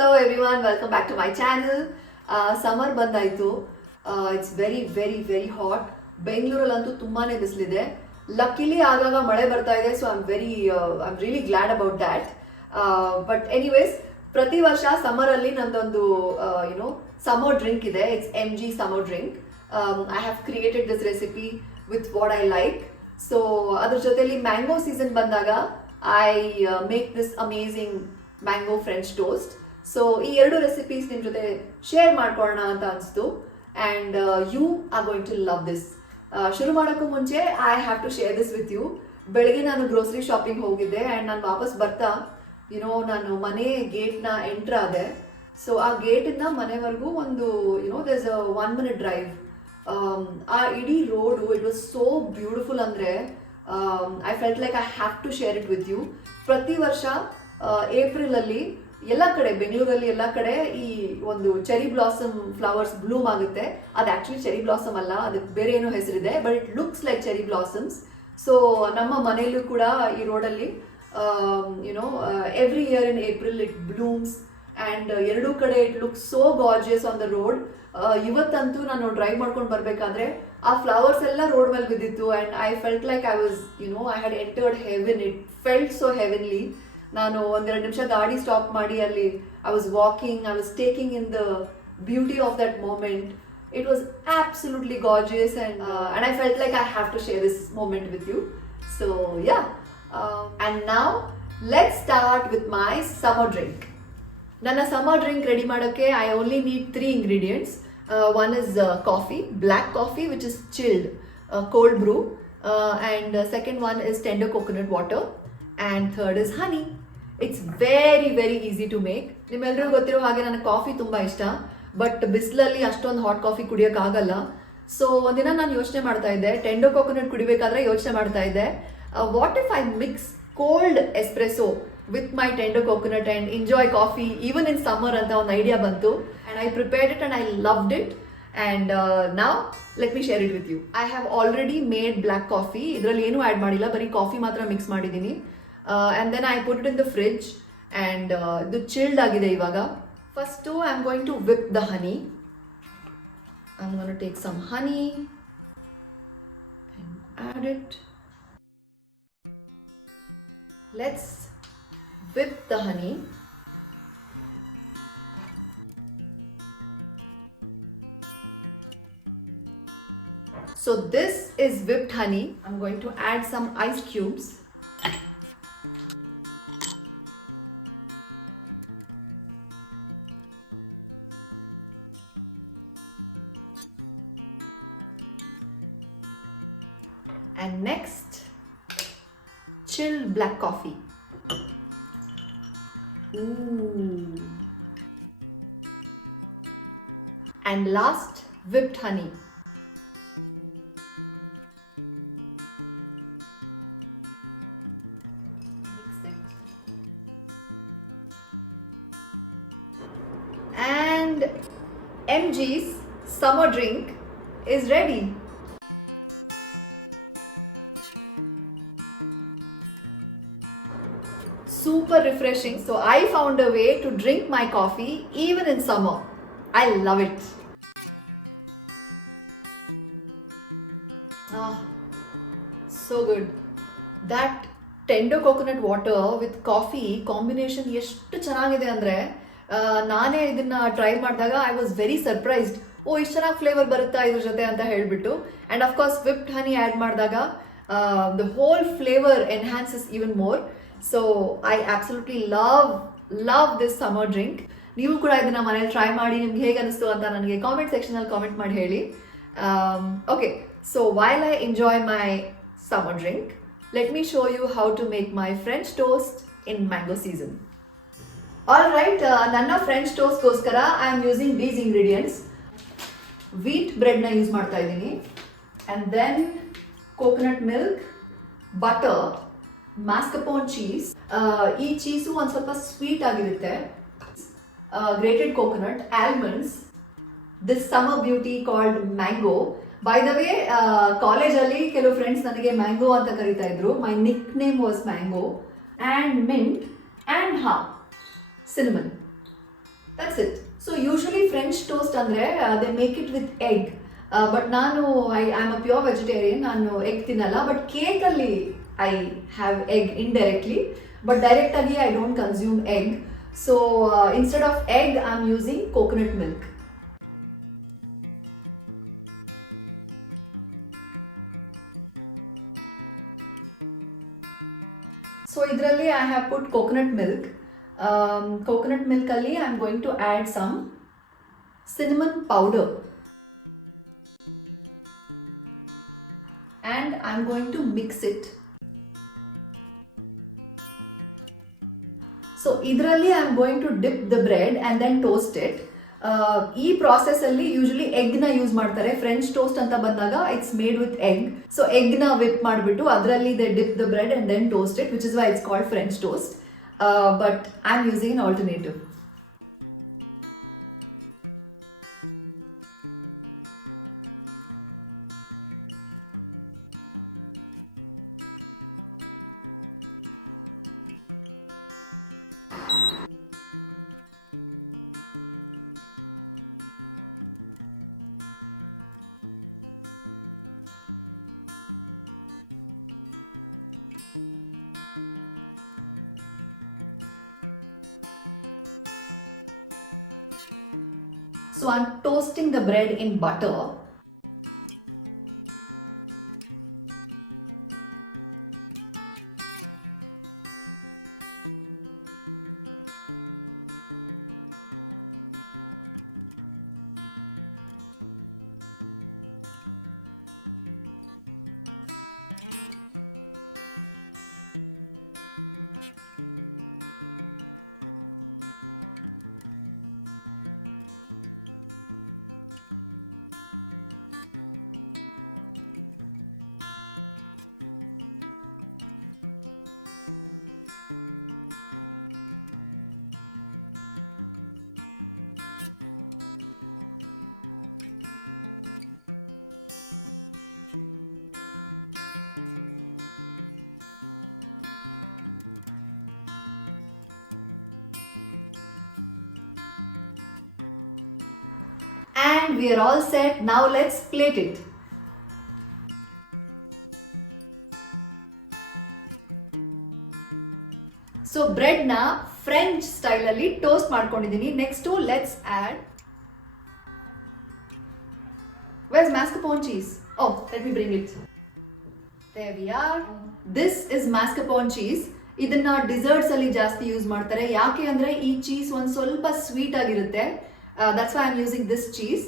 hello everyone, welcome back to my channel. Summer ಬಂದಾಯ್ತು. It's very hot. ಬೆಂಗಳೂರಲ್ಲಂತೂ ತುಂಬಾನೇ ಬಿಸಿಲಿದೆ. Luckily ಆಗಾಗ ಮಳೆ ಬರ್ತಾ ಇದೆ, so I'm really glad about that. But anyways, ಪ್ರತಿ ವರ್ಷ ಸಮ್ಮರ್ ಅಲ್ಲಿ ನಂದೊಂದು summer drink ಇದೆ. It's MG summer drink. I have created this recipe with what I like. So ಅದ್ರ ಜೊತೆಲಿ ಮ್ಯಾಂಗೋ ಸೀಸನ್ ಬಂದಾಗ I make this amazing mango French toast. So ಈ ಎರಡು ರೆಸಿಪೀಸ್ ನಿಮ್ಮ ಜೊತೆ ಶೇರ್ ಮಾಡ್ಕೊಳ್ಳೋಣ ಅಂತ ಅನಿಸ್ತು. And you are going to love this. ಶುರು ಮಾಡೋಕ್ಕೂ ಮುಂಚೆ I have to share this with you. ಬೆಳಗ್ಗೆ ನಾನು ಗ್ರೋಸರಿ ಶಾಪಿಂಗ್ ಹೋಗಿದ್ದೆ ಆ್ಯಂಡ್ ನಾನು ವಾಪಸ್ ಬರ್ತಾ ನಾನು ಮನೆ ಗೇಟ್ನ ಎಂಟ್ರ್ ಆದೆ. ಸೊ ಆ ಗೇಟಿಂದ ಮನೆವರೆಗೂ ಒಂದು ದೇರ್ಸ್ ಅ 1 minute ಡ್ರೈವ್. ಆ ಇಡೀ road it was so beautiful ಅಂದರೆ I felt like I have to share it with you. ಪ್ರತಿ ವರ್ಷ ಏಪ್ರಿಲ್ ಅಲ್ಲಿ ಎಲ್ಲ ಕಡೆ ಬೆಂಗಳೂರಲ್ಲಿ ಎಲ್ಲ ಕಡೆ ಈ ಒಂದು ಚೆರಿ ಬ್ಲಾಸಮ್ ಫ್ಲವರ್ಸ್ ಬ್ಲೂಮ್ ಆಗುತ್ತೆ. ಅದು ಆಕ್ಚುಲಿ ಚೆರಿ ಬ್ಲಾಸಮ್ ಅಲ್ಲ, ಅದಕ್ಕೆ ಬೇರೆ ಏನೋ ಹೆಸರಿದೆ, but it looks like cherry blossoms. So ನಮ್ಮ ಮನೆಯಲ್ಲೂ ಕೂಡ ಈ ರೋಡಲ್ಲಿ every year in April it blooms and ಎರಡೂ ಕಡೆ it looks so gorgeous on the road. ಇವತ್ತಂತೂ ನಾನು ಡ್ರೈವ್ ಮಾಡ್ಕೊಂಡು ಬರಬೇಕಾದ್ರೆ ಆ ಫ್ಲವರ್ಸ್ ಎಲ್ಲ ರೋಡ್ ಮೇಲೆ ಬಿದ್ದಿತ್ತು and I felt like I was I had entered heaven. It felt so heavenly. ನಾನು ಒಂದೆರಡು ನಿಮಿಷ ಗಾಡಿ ಸ್ಟಾಪ್ ಮಾಡಿ ಅಲ್ಲಿ I was walking, I was taking in the beauty of that moment. It was absolutely gorgeous and I felt like I have to share this moment with you. So yeah, and now let's start with my summer drink. ನನ್ನ summer drink ready ಮಾಡೋಕ್ಕೆ I only need 3 ingredients. One is coffee, black coffee which is chilled, cold brew, and second one is tender coconut water, and third is honey. It's very easy to make. ನಿಮ್ಮೆಲ್ಲರಿಗೂ ಗೊತ್ತಿರೋ ಹಾಗೆ ನನಗೆ coffee ತುಂಬ ಇಷ್ಟ, but ಬಿಸಿಲಲ್ಲಿ ಅಷ್ಟೊಂದು hot coffee ಕುಡಿಯೋಕ್ಕಾಗಲ್ಲ. So ಒಂದಿನ ನಾನು ಯೋಚನೆ ಮಾಡ್ತಾ ಇದ್ದೆ, ಟೆಂಡರ್ ಕೋಕೋನಟ್ ಕುಡಿಬೇಕಾದ್ರೆ ಯೋಚನೆ ಮಾಡ್ತಾ ಇದ್ದೆ, what if I mix cold espresso with my tender coconut and enjoy coffee even in summer ಅಂತ ಒಂದು ಐಡಿಯಾ ಬಂತು. And I prepared it and I loved it. And now let me share it with you. I have already made black coffee. ಇದರಲ್ಲಿ ಏನೂ add ಮಾಡಿಲ್ಲ, ಬರೀ coffee ಮಾತ್ರ mix ಮಾಡಿದ್ದೀನಿ. And then I put it in the fridge and ಇದು chilled ಆಗಿದೆ ಇವಾಗ. First I'm going to whip the honey. I'm going to take some honey and add it. Let's whip the honey. So this is whipped honey. I'm going to add some ice cubes. And next, chilled black coffee. Ooh. And last, whipped honey. Mix it. And MG's summer drink is ready. Super refreshing. So I found a way to drink my coffee even in summer. I love it. So good. That tender coconut water with coffee combination ಎಷ್ಟು ಚೆನ್ನಾಗಿದೆ ಅಂದರೆ ನಾನೇ ಇದನ್ನ try ಮಾಡಿದಾಗ I was very surprised. ಇಷ್ಟು ಚೆನ್ನಾಗಿ flavour ಬರುತ್ತಾ ಇದ್ರ ಜೊತೆ ಅಂತ ಹೇಳಿಬಿಟ್ಟು. ಆ್ಯಂಡ್ ಅಫ್ಕೋರ್ಸ್ ವಿಪ್ಡ್ ಹನಿ ಆ್ಯಡ್ ಮಾಡಿದಾಗ the whole flavour enhances even more. So I absolutely love this summer drink. ನೀವು ಕೂಡ ಇದನ್ನ ಮನೇಲಿ ಟ್ರೈ ಮಾಡಿ ನಿಮ್ಗೆ ಹೇಗೆ ಅನಿಸ್ತು ಅಂತ ನನಗೆ ಕಾಮೆಂಟ್ ಸೆಕ್ಷನಲ್ಲಿ ಕಾಮೆಂಟ್ ಮಾಡಿ ಹೇಳಿ. Okay, so while I enjoy my summer drink, let me show you how to make my French toast in mango season. All right, ನನ್ನ ಫ್ರೆಂಚ್ ಟೋಸ್ಟ್ಗೋಸ್ಕರ I am using these ingredients. Wheat ಬ್ರೆಡ್ನ use ಮಾಡ್ತಾ ಇದ್ದೀನಿ, and then coconut milk, butter, mascarpone cheese. ಈ cheese ಒಂದು ಸ್ವಲ್ಪ sweet ಆಗಿರುತ್ತೆ. Grated coconut, almonds, this summer beauty called mango. By the way, ಕಾಲೇಜಲ್ಲಿ ಕೆಲವು ಫ್ರೆಂಡ್ಸ್ ನನಗೆ ಮ್ಯಾಂಗೋ ಅಂತ ಕರೀತಾ ಇದ್ರು. My nickname was mango. And mint and cinnamon. That's it. So usually French toast andre they make it with egg. But ನಾನು I am a pure vegetarian, ನಾನು egg ತಿನ್ನಲ್ಲ. But ಕೇಕಲ್ಲಿ I have egg indirectly, but ಡೈರೆಕ್ಟಾಗಿ I don't consume egg. So instead of egg I am using coconut milk. So ಇದರಲ್ಲಿ I have put coconut milk. Coconut ಮಿಲ್ಕಲ್ಲಿ I am going to add some cinnamon powder and I'm going to mix it. So idralli I'm going to dip the bread and then toast it. ಈ process ಅಲ್ಲಿ usually egg ನ use ಮಾಡ್ತಾರೆ. French toast ಅಂತ ಬಂದಾಗ it's made with egg. So egg ನ whip ಮಾಡಿಬಿಟ್ಟು ಅದರಲ್ಲಿ they dip the bread and then toast it, which is why it's called French toast. But I am using an alternative. So I'm toasting the bread in butter. And we are all set. Now let's plate it. So bread na French style ಅಲ್ಲಿ toast ಮಾಡ್ಕೊಂಡಿದ್ದೀನಿ. Next to let's add, where's mascarpone cheese? Oh, let me bring it. There we are. This is mascarpone cheese. ಇದನ್ನ ಡಿಸರ್ಟ್ಸ್ ಅಲ್ಲಿ ಜಾಸ್ತಿ use ಮಾಡ್ತಾರೆ. ಯಾಕೆ ಅಂದ್ರೆ ಈ cheese ಒಂದ್ ಸ್ವಲ್ಪ ಸ್ವೀಟ್ ಆಗಿರುತ್ತೆ. That's why I'm using this cheese.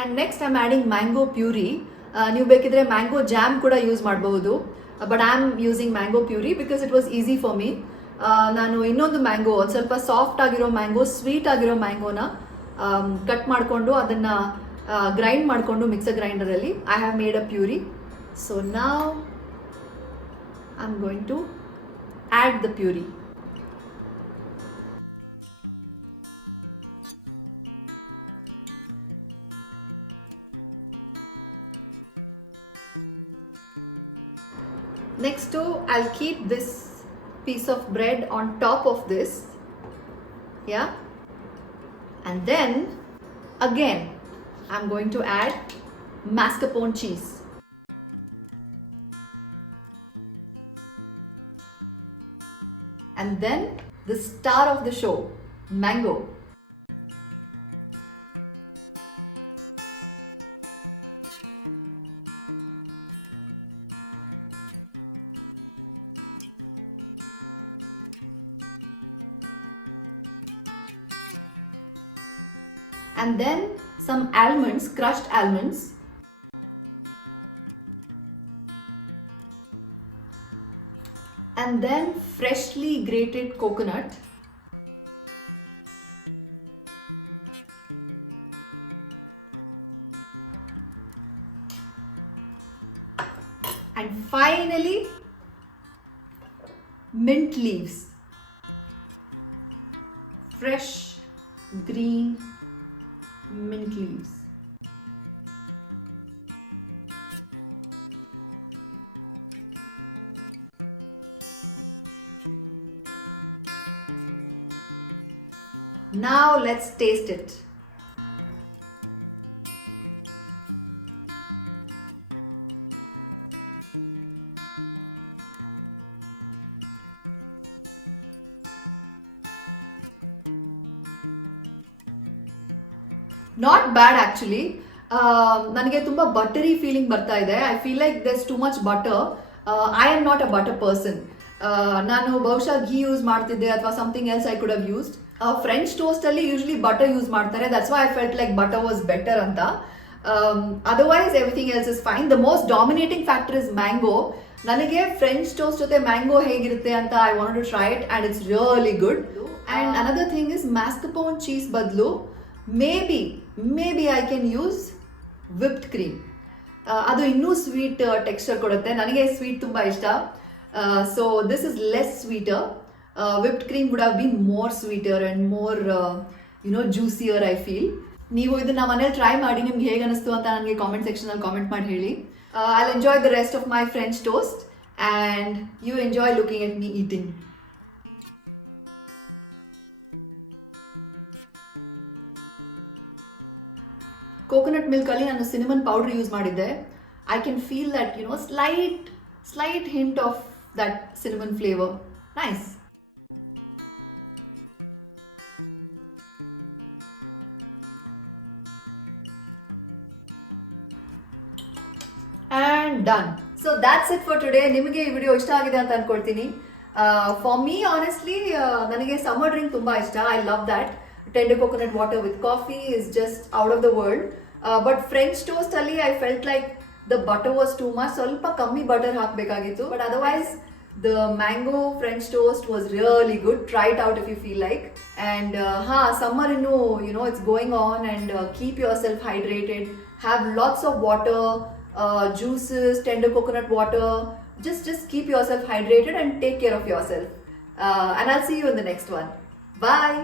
And next I'm adding mango puree. ನೀವು ಬೇಕಿದ್ರೆ ಮ್ಯಾಂಗೋ ಜಾಮ್ ಕೂಡ ಯೂಸ್ ಮಾಡಬಹುದು, but I am using mango puree because it was easy for me. ನಾನು ಇನ್ನೊಂದು ಮ್ಯಾಂಗೋ, ಒಂದು ಸ್ವಲ್ಪ ಸಾಫ್ಟ್ ಆಗಿರೋ ಮ್ಯಾಂಗೋ, ಸ್ವೀಟ್ ಆಗಿರೋ ಮ್ಯಾಂಗೋನ ಕಟ್ ಮಾಡಿಕೊಂಡು ಅದನ್ನು ಗ್ರೈಂಡ್ ಮಾಡಿಕೊಂಡು ಮಿಕ್ಸರ್ ಗ್ರೈಂಡರಲ್ಲಿ I have made a puree. So now I am going to add the puree. Next I'll keep this piece of bread on top of this, yeah, and then again I'm going to add mascarpone cheese. And then the star of the show, mango. And then some almonds, crushed almonds. And then freshly grated coconut. And finally, mint leaves. fresh green mint leaves. Now let's taste it. Not bad actually. ನನಗೆ ತುಂಬಾ buttery feeling ಬರ್ತಾ ಇದೆ. I feel like there's too much butter. I am not a butter person. ನಾನು ಬಹುಶಃ ghee use ಮಾಡ್ತಿದ್ದೆ ಅಥವಾ something else I could have used. French toast ಅಲ್ಲಿ usually butter use ಮಾಡ್ತಾರೆ. That's why I felt like butter was better ಅಂತ. Otherwise everything else is fine. The most dominating factor is mango. ನನಗೆ French toast ಜೊತೆ mango ಹೇಗಿರುತ್ತೆ ಅಂತ I want to try it and it's really good. And another thing is mascarpone cheese ಬದಲು maybe I can use whipped cream. ಅದು ಇನ್ನೂ sweet texture ಕೊಡುತ್ತೆ. ನನಗೆ sweet ತುಂಬ ಇಷ್ಟ. So this is less sweeter. Whipped cream would have been more sweeter and more juicier I feel. ನೀವು ಇದನ್ನ ಮನೇಲಿ ಟ್ರೈ ಮಾಡಿ ನಿಮ್ಗೆ ಹೇಗೆ ಅನಿಸ್ತು ಅಂತ ನನಗೆ ಕಾಮೆಂಟ್ ಸೆಕ್ಷನಲ್ಲಿ ಕಾಮೆಂಟ್ ಮಾಡಿ ಹೇಳಿ. I will enjoy the rest of my French toast and you enjoy looking at me eating. Coconut ಮಿಲ್ಕಲ್ಲಿ ನಾನು ಸಿನಿಮನ್ ಪೌಡರ್ ಯೂಸ್ ಮಾಡಿದ್ದೆ. I can feel that slight hint of that cinnamon flavour. Nice. And done. So that's it for today. ನಿಮಗೆ ಈ video ಇಷ್ಟ ಆಗಿದೆ ಅಂತ ಅನ್ಕೊಳ್ತೀನಿ. For me honestly ನನಗೆ ಸಮ್ಮರ್ ಡ್ರಿಂಕ್ ತುಂಬ ಇಷ್ಟ. I love that. Tender coconut water with coffee is just out of the world. But French toast ali I felt like the butter was too much. ಸ್ವಲ್ಪ ಕಮ್ಮಿ butter ಹಾಕಬೇಕಾಗಿತ್ತು. But otherwise the mango French toast was really good. Try it out if you feel like. And summer it's going on, and keep yourself hydrated. Have lots of water, juices, tender coconut water. Just keep yourself hydrated and take care of yourself. And I'll see you in the next one. Bye.